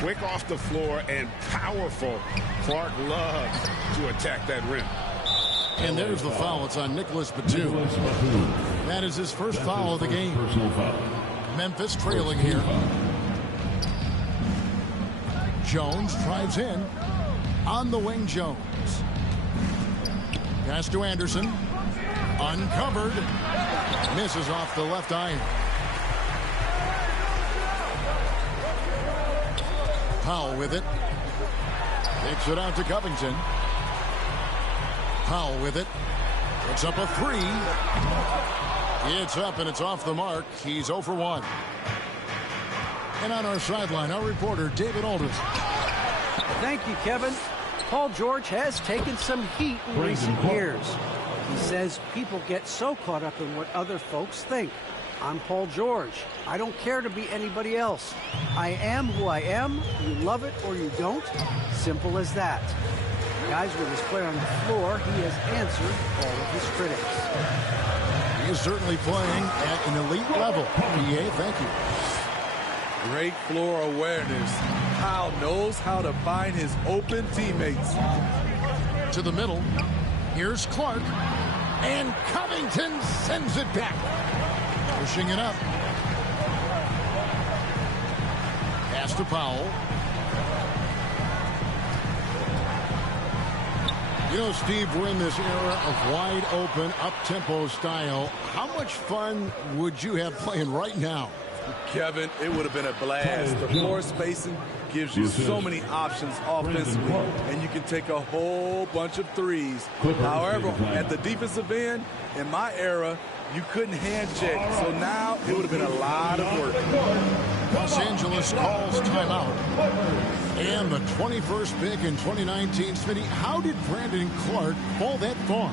Quick off the floor and powerful. Clark loves to attack that rim. And there's the foul. It's on Nicholas Batum. That is his first foul of the game. Memphis trailing here. Jones drives in. On the wing, Jones. Pass to Anderson. Uncovered. Misses off the left iron. Powell with it. Takes it out to Covington. Powell with it. Puts up a three. It's up and it's off the mark. He's 0 for 1. And on our sideline, our reporter, David Aldridge. Thank you, Kevin. Paul George has taken some heat in recent years. He says people get so caught up in what other folks think. I'm Paul George. I don't care to be anybody else. I am who I am. You love it or you don't. Simple as that. Guys, with his play on the floor, he has answered all of his critics. He is certainly playing at an elite level. PA, thank you. Great floor awareness. Kyle knows how to find his open teammates. To the middle. Here's Clark. And Covington sends it back. Pushing it up. Pass to Powell. You know, Steve, we're in this era of wide open, up-tempo style. How much fun would you have playing right now? Kevin, it would have been a blast. The floor spacing gives you so many options offensively, and you can take a whole bunch of threes. However, at the defensive end, in my era, you couldn't hand check. So now it would have been a lot of work. Los Angeles calls timeout. And the 21st pick in 2019. Smitty, how did Brandon Clark fall that far?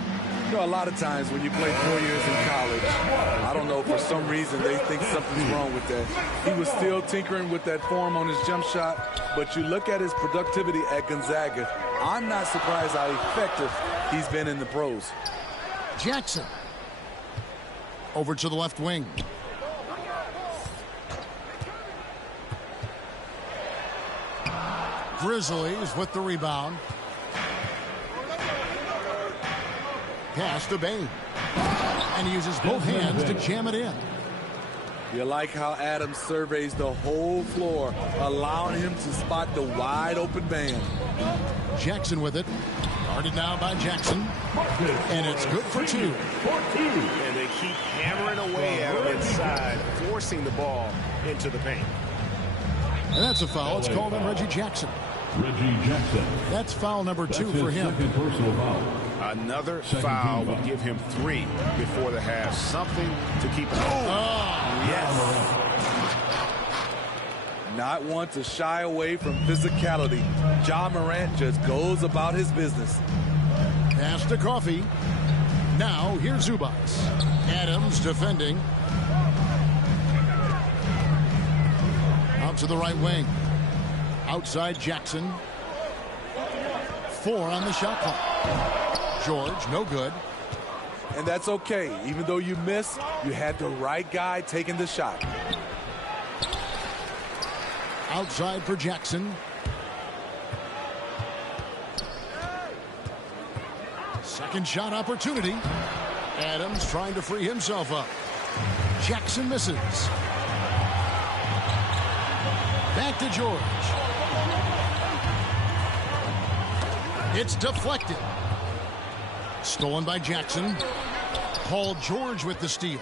You know, a lot of times when you play 4 years in college, I don't know, for some reason they think something's wrong with that. He was still tinkering with that form on his jump shot, but you look at his productivity at Gonzaga, I'm not surprised how effective he's been in the pros. Jackson. Over to the left wing. Grizzlies with the rebound. Pass to Bane. And he uses both hands to jam it in. You like how Adams surveys the whole floor, allowing him to spot the wide open man. Jackson with it. Guarded now by Jackson. And it's good for two. And they keep hammering away at him inside, forcing the ball into the paint. And that's a foul. It's called on Reggie Jackson. Reggie Jackson. That's foul number 2 for him. Second personal foul. Another foul will give him 3 before the half. Something to keep. Yes. Not one to shy away from physicality. Ja Morant just goes about his business. Pass to Coffee. Now here's Zubac. Adams defending. Out to the right wing. Outside Jackson. 4 on the shot clock. George, no good. And that's okay. Even though you missed, you had the right guy taking the shot. Outside for Jackson. Second shot opportunity. Adams trying to free himself up. Jackson misses. Back to George. It's deflected. Stolen by Jackson. Paul George with the steal.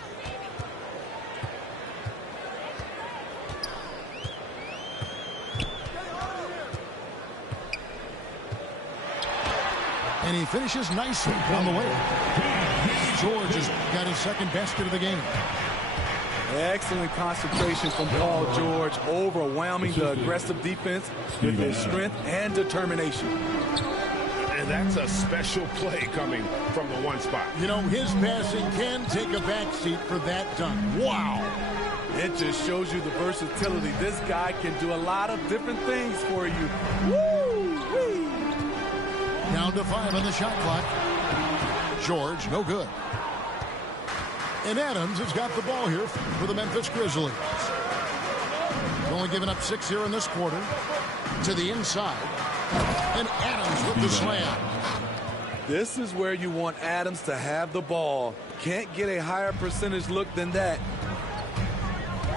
And he finishes nicely on the way. George has got his second basket of the game. Excellent concentration from Paul George, overwhelming the aggressive defense with his strength and determination. And that's a special play coming from the one spot. You know, his passing can take a backseat for that dunk. Wow. It just shows you the versatility. This guy can do a lot of different things for you. Woo-wee. Down to 5 on the shot clock. George, no good. And Adams has got the ball here for the Memphis Grizzlies. He's only given up 6 here in this quarter. To the inside. And Adams with the slam. This is where you want Adams to have the ball. Can't get a higher percentage look than that.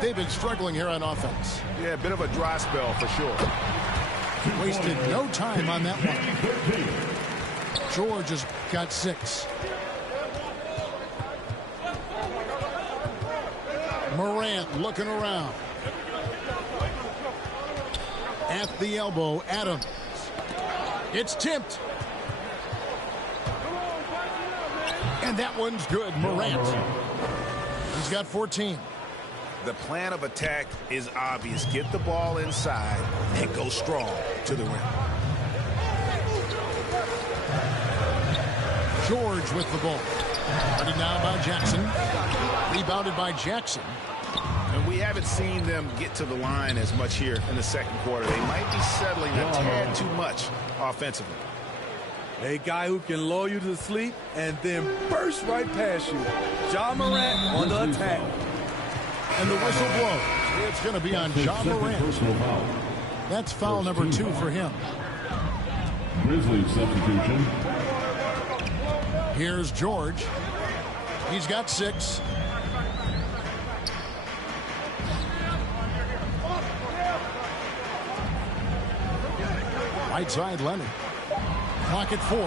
They've been struggling here on offense. Yeah, a bit of a dry spell for sure. Wasted no time on that one. George has got 6. Morant looking around. At the elbow, Adams. It's tipped. And that one's good. Morant. He's got 14. The plan of attack is obvious. Get the ball inside and go strong to the rim. George with the ball. Guarded now by Jackson. Rebounded by Jackson. And we haven't seen them get to the line as much here in the second quarter. They might be settling a tad too much offensively. A guy who can lull you to sleep and then burst right past you. Ja Morant on the attack. And the whistle blows. It's going to be on Ja Morant. That's foul number 2 for him. Grizzlies substitution. Here's George. He's got 6. Right side, Leonard. Clock at 4.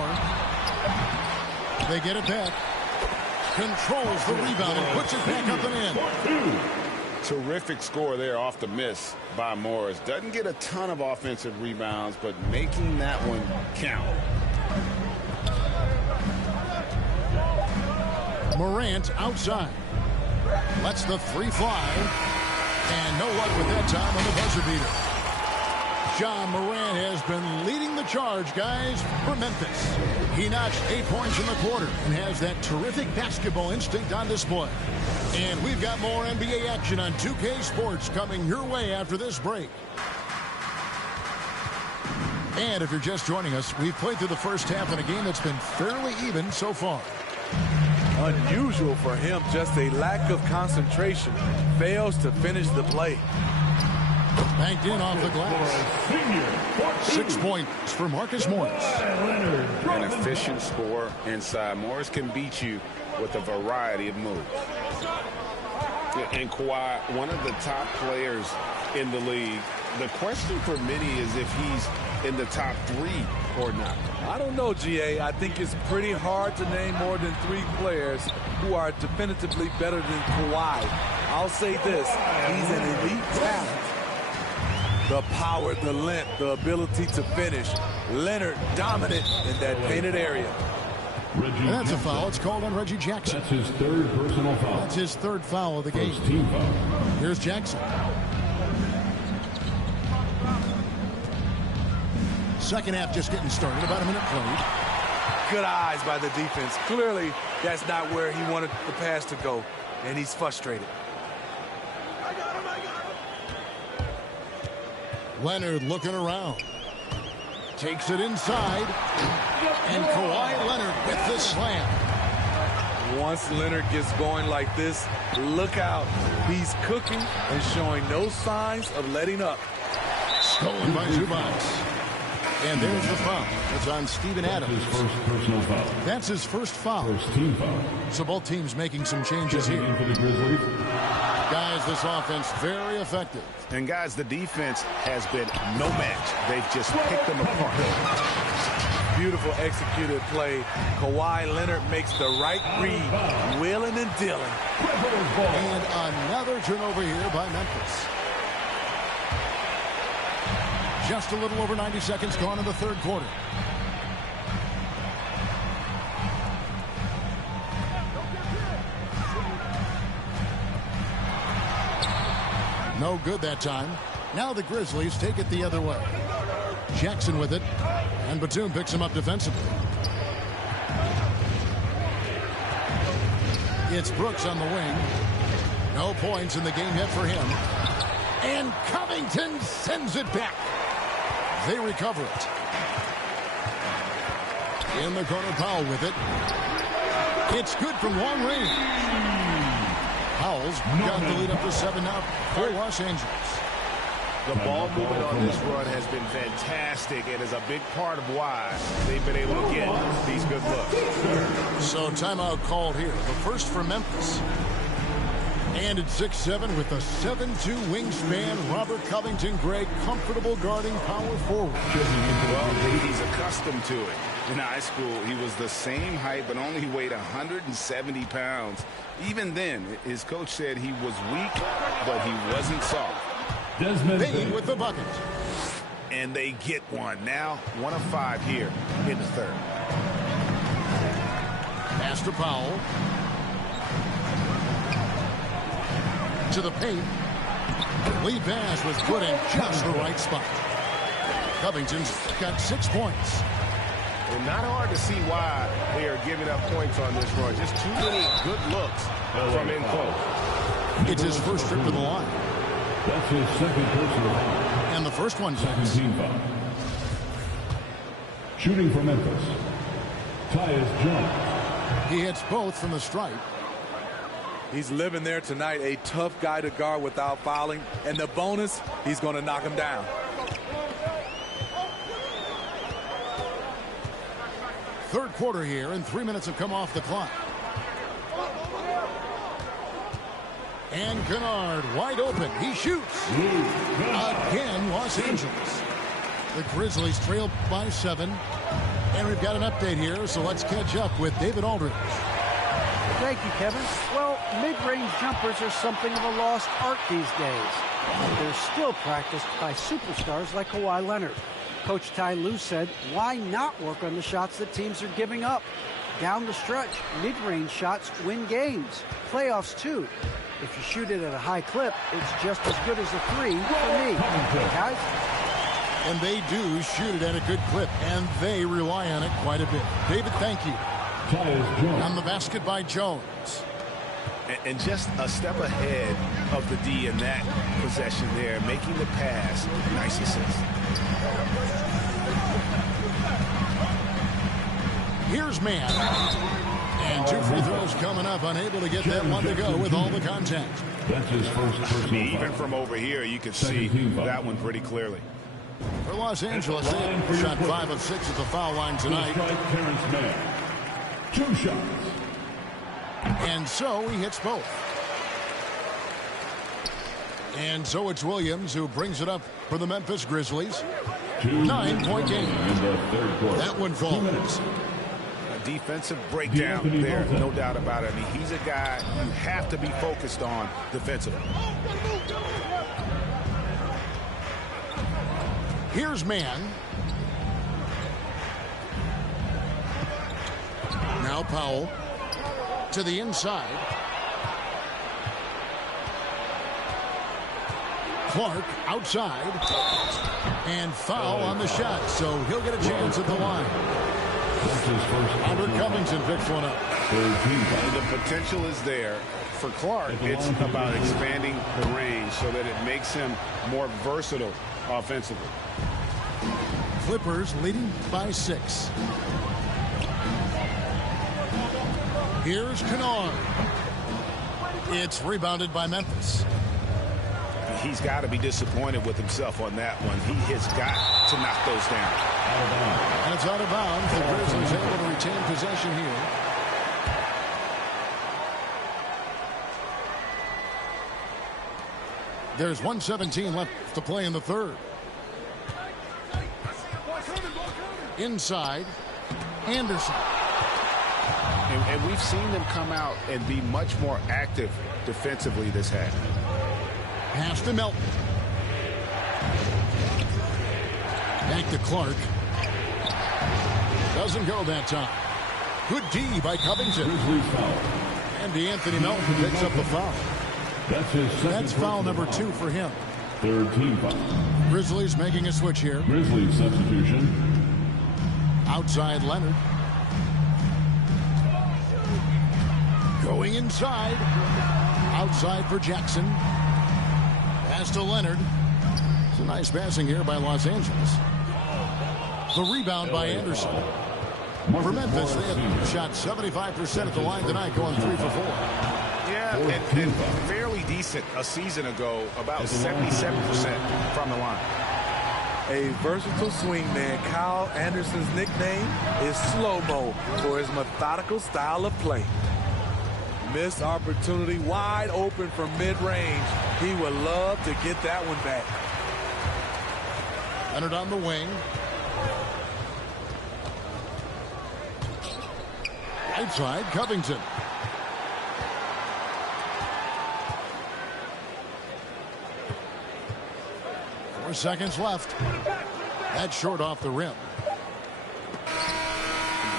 They get it back. Controls the rebound and puts it back up and in. Terrific score there off the miss by Morris. Doesn't get a ton of offensive rebounds, but making that one count. Morant outside. Lets the 3 fly. And no luck with that time on the buzzer beater. Ja Morant has been leading the charge, guys, for Memphis. He notched 8 points in the quarter and has that terrific basketball instinct on display. And we've got more NBA action on 2K Sports coming your way after this break. And if you're just joining us, we've played through the first half in a game that's been fairly even so far. Unusual for him, just a lack of concentration. Fails to finish the play. Banked in off the glass. 6 points for Marcus Morris. An efficient score inside. Morris can beat you with a variety of moves. And Kawhi, one of the top players in the league. The question for many is if he's in the top 3 or not. I don't know, GA. I think it's pretty hard to name more than 3 players who are definitively better than Kawhi. I'll say this. He's an elite talent. The power, the length, the ability to finish. Leonard dominant in that painted area. And that's a foul. It's called on Reggie Jackson. That's his 3rd personal foul. That's his 3rd foul of the game. First team foul. Here's Jackson. Second half just getting started. About a minute played. Good eyes by the defense. Clearly, that's not where he wanted the pass to go, and he's frustrated. Leonard looking around. Takes it inside. And Kawhi Leonard with the slam. Once Leonard gets going like this, look out. He's cooking and showing no signs of letting up. Stolen by Zubac. And there's the foul. It's on Steven Adams. His first personal foul. That's his first foul. First team foul. So both teams making some changes here. For the Grizzlies. Guys, this offense very effective. And guys, the defense has been no match. They've just picked them apart. Beautiful executed play. Kawhi Leonard makes the right read. Wheeling and dealing. And another turnover here by Memphis. Just a little over 90 seconds gone in the 3rd quarter. No good that time. Now the Grizzlies take it the other way. Jackson with it. And Batum picks him up defensively. It's Brooks on the wing. No points in the game yet for him. And Covington sends it back. They recover it. In the corner, Powell with it. It's good from long range. Powell's got the lead up to 7 now for Los Angeles. The ball movement on this run has been fantastic and is a big part of why they've been able to get these good looks. So timeout called here. The first for Memphis. And it's 6'7" with a 7'2" wingspan. Robert Covington, Greg, comfortable guarding power forward. Well, he's accustomed to it. In high school, he was the same height but only weighed 170 pounds. Even then, his coach said he was weak, but he wasn't soft. Desmond Bane with the bucket. And they get one. Now 1 of 5 here in the third. Pass to Powell. To the paint. Lead pass was put in just the right spot. Covington's got 6 points. And not hard to see why they are giving up points on this run. Just too many good looks from in close. It's his first trip to the line. That's his second personal foul. And the first one Second hits. team foul. Shooting for Memphis, Tyus Jones. He hits both from the stripe. He's living there tonight, a tough guy to guard without fouling. And the bonus, he's going to knock him down. Third quarter here, and 3 minutes have come off the clock. And Kennard wide open. He shoots. Again, Los Angeles. The Grizzlies trail by 7. And we've got an update here, so let's catch up with David Aldridge. Thank you, Kevin. Well, mid-range jumpers are something of a lost art these days. But they're still practiced by superstars like Kawhi Leonard. Coach Ty Lue said, why not work on the shots that teams are giving up? Down the stretch, mid-range shots win games. Playoffs, too. If you shoot it at a high clip, it's just as good as a 3 for me. Guys? And they do shoot it at a good clip, and they rely on it quite a bit. David, thank you. Tyus Jones. On the basket by Jones. And just a step ahead of the D in that possession there, making the pass. Nice assist. Here's Mann. And 2 free throws coming up, unable to get that one to go with all the contact. That's his first personal Even foul. from over here, you could see that one pretty clearly. For Los Angeles, they shot 5 of 6 at the foul line tonight. Strike Terrence Mann. 2 shots. And so he hits both. And so it's Williams who brings it up for the Memphis Grizzlies. 9-point game. In the third quarter. That one falls. A defensive breakdown there, no doubt about it. I mean, he's a guy you have to be focused on defensively. Here's Mann. Now Powell to the inside. Clark outside. And foul on the shot, so he'll get a chance at the line. That's his first Robert Covington picks one up. Third team foul. The potential is there. For Clark, it's about expanding the range so that it makes him more versatile offensively. Clippers leading by 6. Here's Kennard. It's rebounded by Memphis. He's got to be disappointed with himself on that one. He has got to knock those down. And it's out of bounds. The Grizzlies able to retain possession here. There's 1:17 left to play in the third. Inside, Anderson. And we've seen them come out and be much more active defensively this half. Pass to Melton. Back to Clark. Doesn't go that time. Good D by Covington. Grizzlies foul. And DeAnthony Melton picks up the foul. That's his second. That's foul personal number foul. 2 for him. Third team foul. Grizzlies making a switch here. Grizzlies substitution. Outside Leonard. Going inside. Outside for Jackson. Pass to Leonard. It's a nice passing here by Los Angeles. The rebound by Anderson. For Memphis, they have shot 75% at the line tonight, going 3 for 4. Yeah, Yeah, and fairly decent a season ago, about 77% from the line. A versatile swingman, Kyle Anderson's nickname is Slow-Mo for his methodical style of play. Missed opportunity, wide open from mid-range. He would love to get that one back. Leonard on the wing. Right side, Covington. 4 seconds left. That's short off the rim.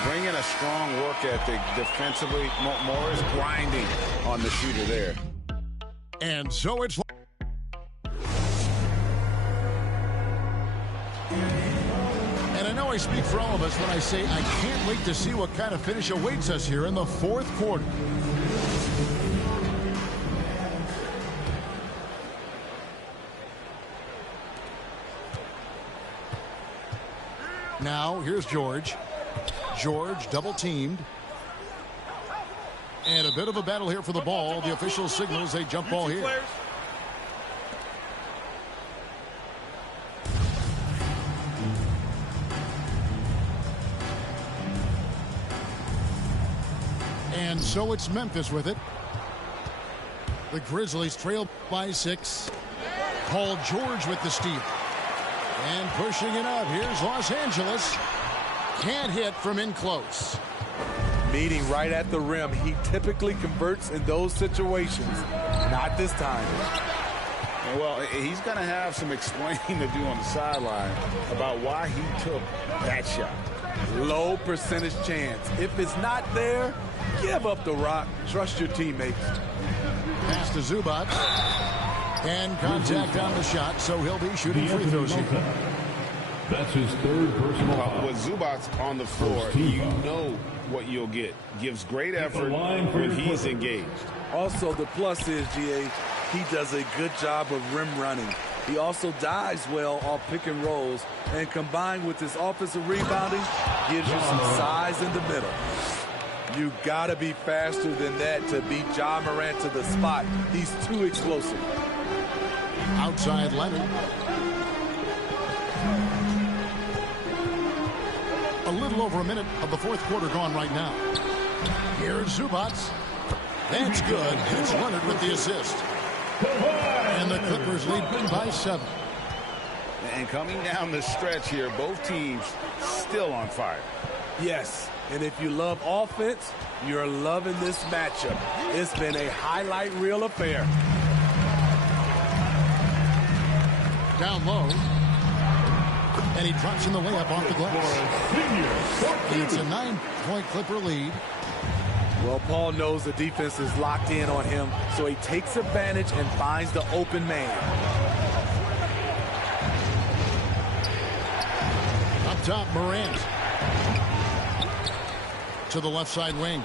Bringing a strong work ethic defensively. Morris grinding on the shooter there. And so it's... And I know I speak for all of us when I say I can't wait to see what kind of finish awaits us here in the fourth quarter. Now, here's George. George double-teamed. And a bit of a battle here for the ball. The official signals a jump ball here. And so it's Memphis with it. The Grizzlies trail by 6. Paul George with the steal. And pushing it up. Here's Los Angeles. Can't hit from in close. Meeting right at the rim. He typically converts in those situations. Not this time. Well, he's going to have some explaining to do on the sideline about why he took that shot. Low percentage chance. If it's not there, give up the rock. Trust your teammates. Pass to Zubac. And contact on the shot, so he'll be shooting free throws here. That's his third personal foul. With Zubac on the floor, you know what you'll get. Gives great effort when he's engaged. Also, the plus is, GA, he does a good job of rim running. He also dives well off pick and rolls, and combined with his offensive rebounding, gives you some size in the middle. You gotta be faster than that to beat Ja Morant to the spot. He's too explosive. Outside Leonard. A little over a minute of the fourth quarter gone right now. Here's Zubac. That's good. It's Leonard with the assist. And the Clippers lead by 7. And coming down the stretch here, both teams still on fire. Yes, and if you love offense, you're loving this matchup. It's been a highlight reel affair. Down low. And he drops in the layup off the glass. It's a 9-point Clipper lead. Well, Paul knows the defense is locked in on him, so he takes advantage and finds the open man. Up top, Morant. To the left side wing.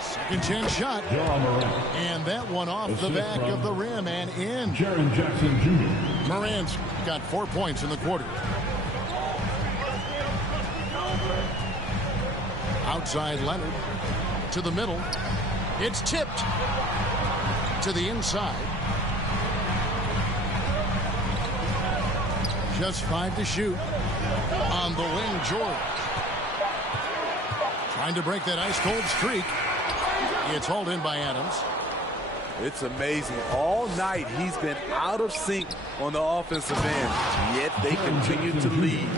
Second chance shot. And that one off the back of the rim and in. Jaren Jackson Jr. Morant's got 4 points in the quarter. Outside Leonard. To the middle. It's tipped. To the inside. Just 5 to shoot. On the wing, George. Trying to break that ice-cold streak. It's hauled in by Adams. It's amazing. All night he's been out of sync on the offensive end, yet they continue to lead.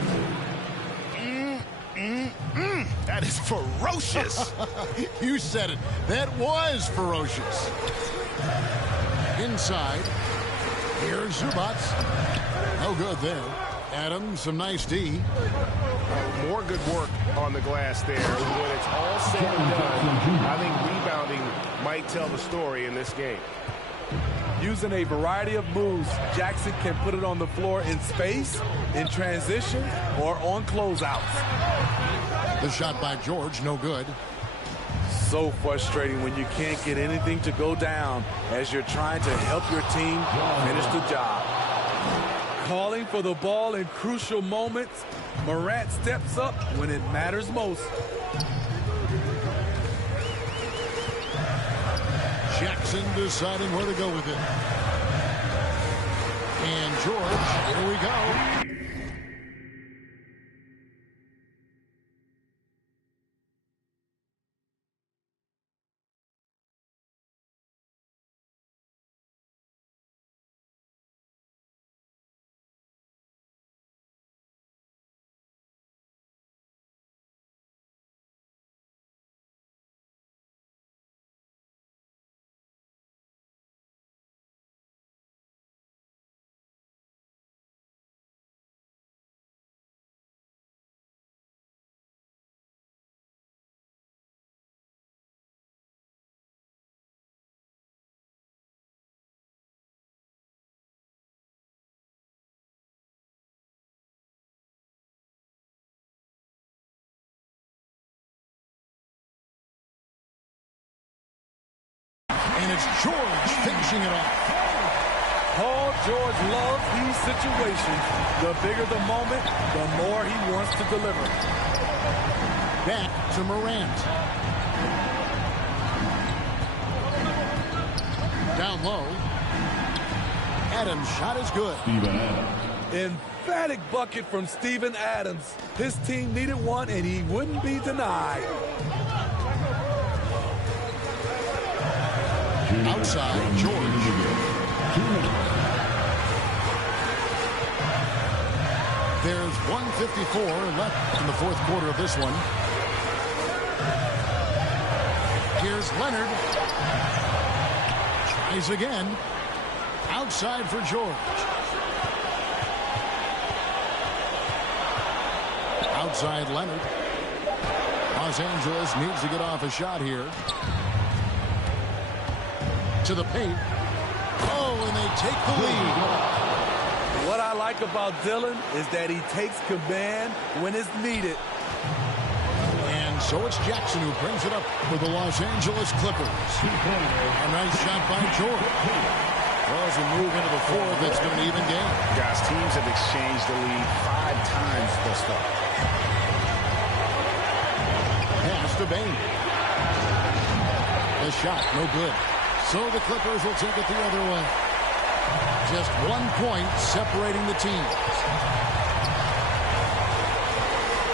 That is ferocious. You said it. That was ferocious. Inside. Here's Zubac. No good there. Adams, some nice D. More good work on the glass there. When it's all said and done, I think rebounding might tell the story in this game. Using a variety of moves, Jackson can put it on the floor in space, in transition, or on closeouts. The shot by George, no good. So frustrating when you can't get anything to go down as you're trying to help your team finish the job. Calling for the ball in crucial moments. Morant steps up when it matters most. Jackson deciding where to go with it. And George, here we go. And it's George finishing it off. Paul George loves these situations. The bigger the moment, the more he wants to deliver. Back to Morant. Down low. Adams' shot is good. Steven Adams. Emphatic bucket from Steven Adams. His team needed one, and he wouldn't be denied. Outside, George. There's 1:54 left in the fourth quarter of this one. Here's Leonard. Tries again. Outside for George. Outside Leonard. Los Angeles needs to get off a shot here. To the paint. Oh, and they take the lead. What I like about Dillon is that he takes command when it's needed. And so it's Jackson who brings it up for the Los Angeles Clippers. A nice shot by George. Well, as we move into the fourth, it's been an even game. Guys, teams have exchanged the lead 5 times thus far. Pass to Bane. The shot, no good. So the Clippers will take it the other way. Just 1 point separating the teams.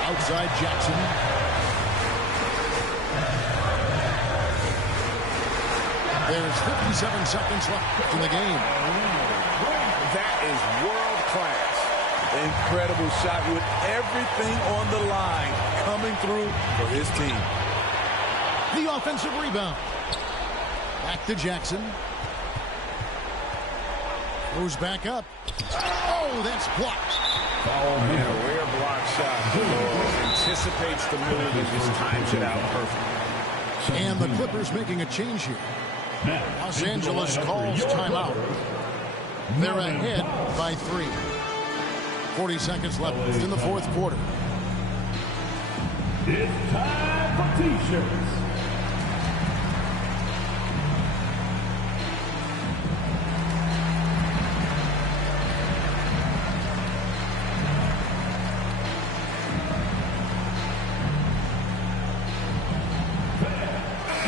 Outside Jackson. There's 57 seconds left in the game. That is world class. Incredible shot with everything on the line coming through for his team. The offensive rebound. Back to Jackson. Goes back up. Oh, that's blocked. And a rare block shot. Anticipates the move and just times it out perfectly. And the Clippers making a change here. Los Angeles calls timeout. They're ahead by 3. 40 seconds left in the fourth quarter. It's time for T-shirts.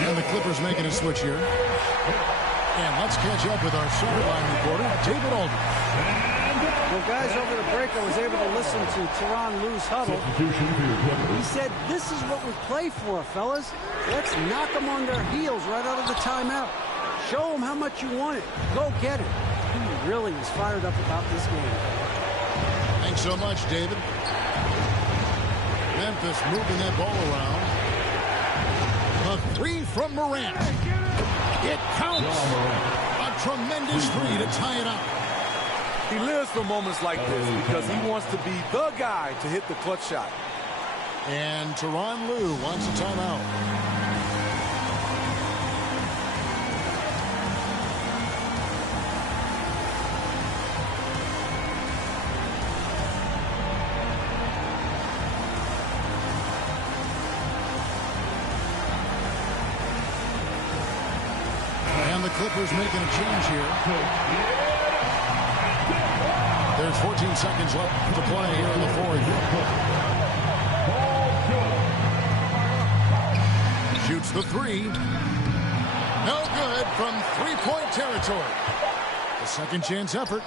And the Clippers making a switch here. And let's catch up with our sideline reporter, David Aldridge. Well, guys, over the break, I was able to listen to Tyronn Lue's huddle. He said, this is what we play for, fellas. Let's knock them on their heels right out of the timeout. Show them how much you want it. Go get it. He really is fired up about this game. Thanks so much, David. Memphis moving that ball around. A 3 from Morant. It counts. A tremendous 3 to tie it up. He lives for moments like this because he wants to be the guy to hit the clutch shot. And Tyronn Lue wants a timeout. And the Clippers making a change here. There's 14 seconds left to play here in the fourth. Shoots the 3. No good from three-point territory. The second chance effort.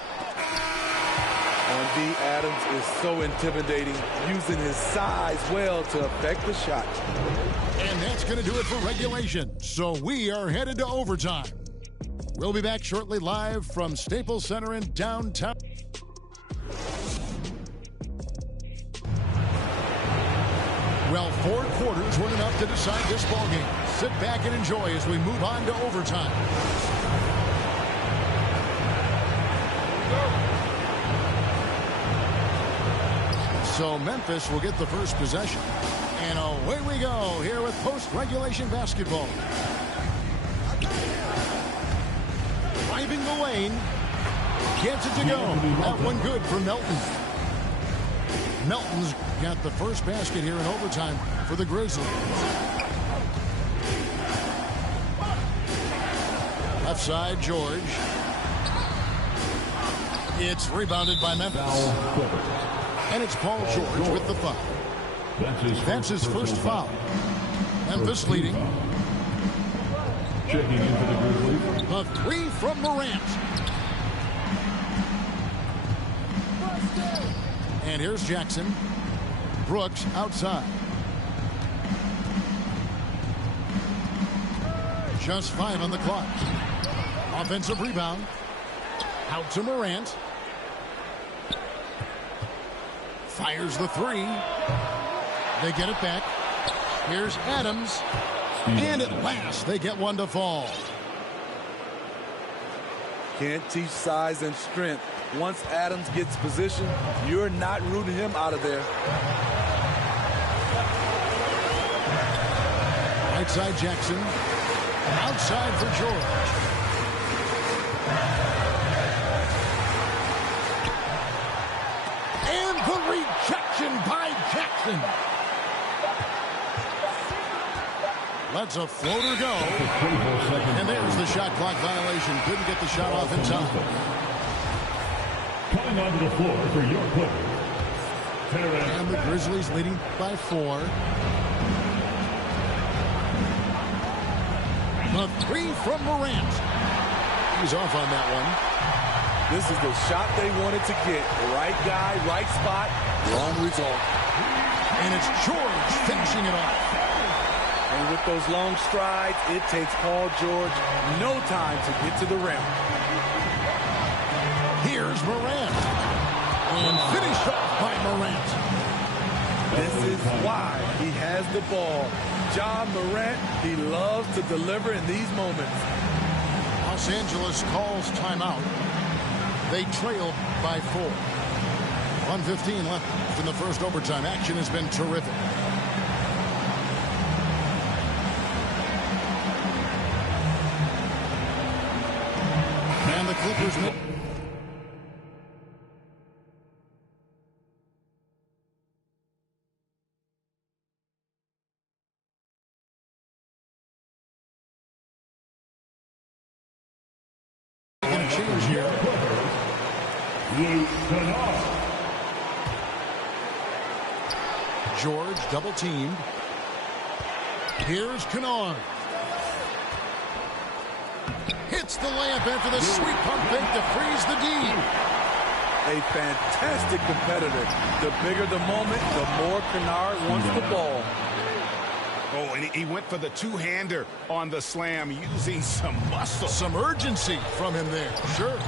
On D, Adams is so intimidating, using his size well to affect the shot. And that's going to do it for regulation. So we are headed to overtime. We'll be back shortly live from Staples Center in downtown. Well, 4 quarters weren't enough to decide this ballgame. Sit back and enjoy as we move on to overtime. So Memphis will get the first possession. And away we go here with post-regulation basketball. Driving the lane. Gets it to go. That one good for Melton. Melton's got the first basket here in overtime for the Grizzlies. Left side, George. It's rebounded by Memphis. And it's Paul George with the foul. That's his first foul. Memphis leading. Checking in for the Grizzlies. A three from Morant. And here's Jackson. Brooks outside. Just 5 on the clock. Offensive rebound. Out to Morant. Fires the three. They get it back. Here's Adams. And at last, they get one to fall. Can't teach size and strength. Once Adams gets position, you're not rooting him out of there. Right side, Jackson. Outside for George. And the rejection by Jackson. Lets a floater go. And there's the shot clock violation. Couldn't get the shot off in time. Coming onto the floor for your Clippers. And the Grizzlies leading by 4. The three from Morant. He's off on that one. This is the shot they wanted to get. Right guy, right spot, wrong result. And it's George finishing it off. And with those long strides, it takes Paul George no time to get to the rim. Here's Morant. And finished off by Morant. This is why he has the ball. Ja Morant, he loves to deliver in these moments. Los Angeles calls timeout. They trail by 4. 1:15 left in the first overtime. Action has been terrific. And the Clippers... change here. George double teamed. Here's Kennard. Hits the layup after the sweet pump fake to freeze the D. A fantastic competitor. The bigger the moment, the more Kennard wants the ball. Oh, and he went for the two-hander on the slam, using some muscle. Some urgency from him there. Sure.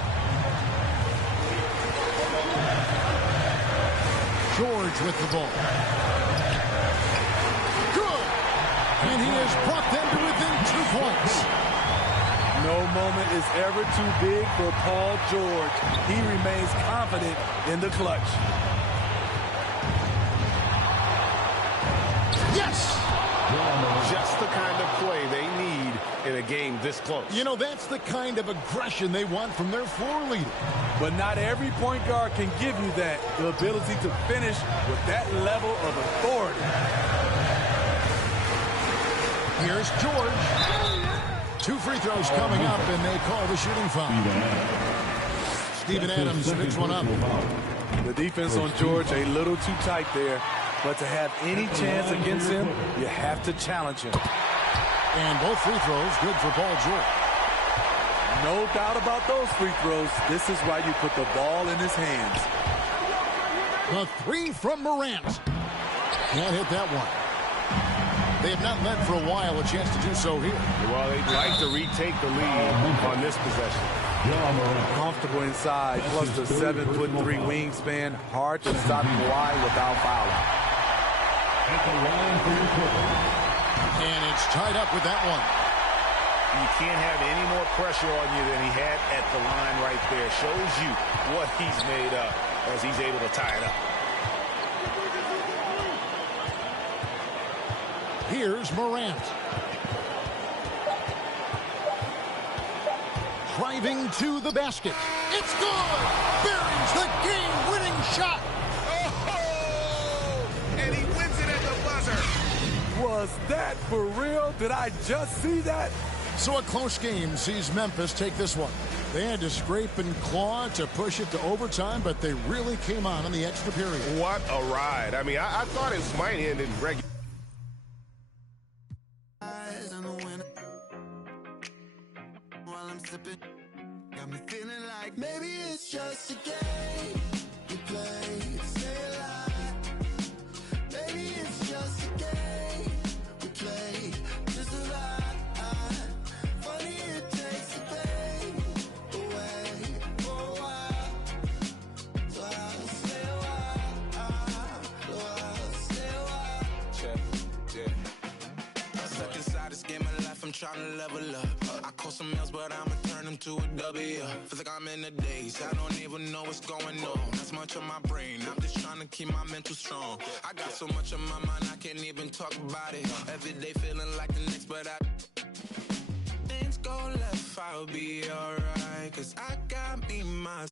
George with the ball. Good. And he has brought them to within 2 points. No moment is ever too big for Paul George. He remains confident in the clutch. Yes! Just the kind of play they need in a game this close. You know, that's the kind of aggression they want from their floor leader. But not every point guard can give you that, the ability to finish with that level of authority. Here's George. 2 free throws coming up, and they call the shooting foul. Steven Adams picks one up. The defense on George a little too tight there. But to have any chance against him, you have to challenge him. And both free throws good for Paul George. No doubt about those free throws. This is why you put the ball in his hands. The three from Morant. Can't hit that one. They have not led for a while. A chance to do so here. Well, they'd like to retake the lead on this possession. Comfortable inside, plus the 7'3" wingspan. Hard to stop Kawhi without fouling. And it's tied up with that one. You can't have any more pressure on you than he had at the line right there. Shows you what he's made of as he's able to tie it up. Here's Morant. Driving to the basket. It's good! Buries the game-winning shot! Oh! And he wins it at the buzzer. Was that for real? Did I just see that? So a close game sees Memphis take this one. They had to scrape and claw to push it to overtime, but they really came on in the extra period. What a ride. I mean, I thought it might end in regular. Got me feeling like maybe it's just a game you play to stay alive. Maybe it's just a game we play to survive. Funny it takes the pain away for a while. So I'll stay a while. I'll stay a while. I'm stuck inside this game of life, I'm trying to level up. I call some L's, but I'ma turn them to a W. Feel like I'm in the days, I don't even know what's going on. That's much on my brain, I'm just trying to keep my mental strong. I got so much on my mind, I can't even talk about it. Every day feeling like the next, but things go left, I'll be alright. Cause I got me my